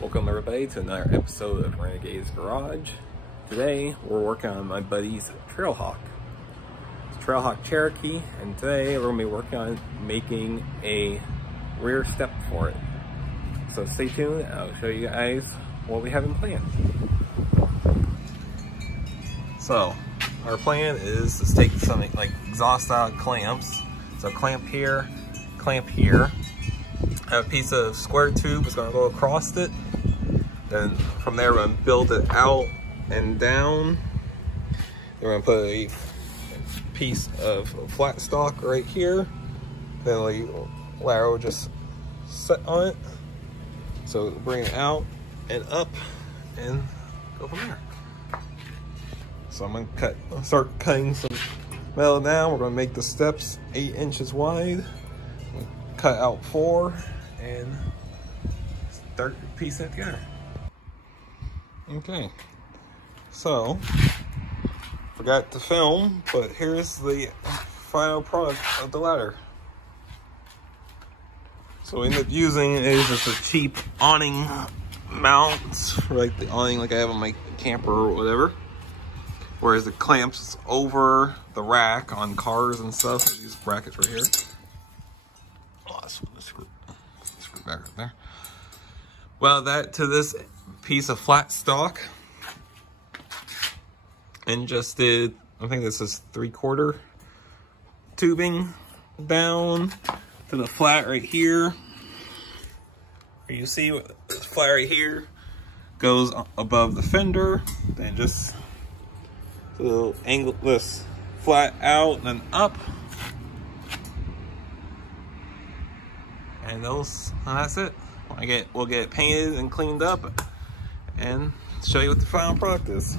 Welcome everybody to another episode of Renegade's Garage. Today we're working on my buddy's Trailhawk. It's Trailhawk Cherokee, and today we're going to be working on making a rear step for it. So stay tuned, I'll show you guys what we have in plan. So our plan is to take something like exhaust out clamps. So clamp here, have a piece of square tube is going to go across it. Then from there we're going to build it out and down. Then we're going to put a piece of flat stock right here. Then the ladder will just set on it. So bring it out and up and go from there. So I'm going to start cutting some metal down. We're going to make the steps 8 inches wide. Cut out 4 and start piecing it together. Okay, so forgot to film, but here's the final product of the ladder. So we ended up using is just a cheap awning mount, like the awning like I have on my camper or whatever. Whereas the clamps over the rack on cars and stuff. These brackets right here. Oh, that's the screw back right there. Well, that to this piece of flat stock, and just did, I think this is 3/4 tubing down to the flat right here. You see what this flat right here goes above the fender, then just a little angle this flat out and then up. And that's it. We'll get it painted and cleaned up and show you what the final product is.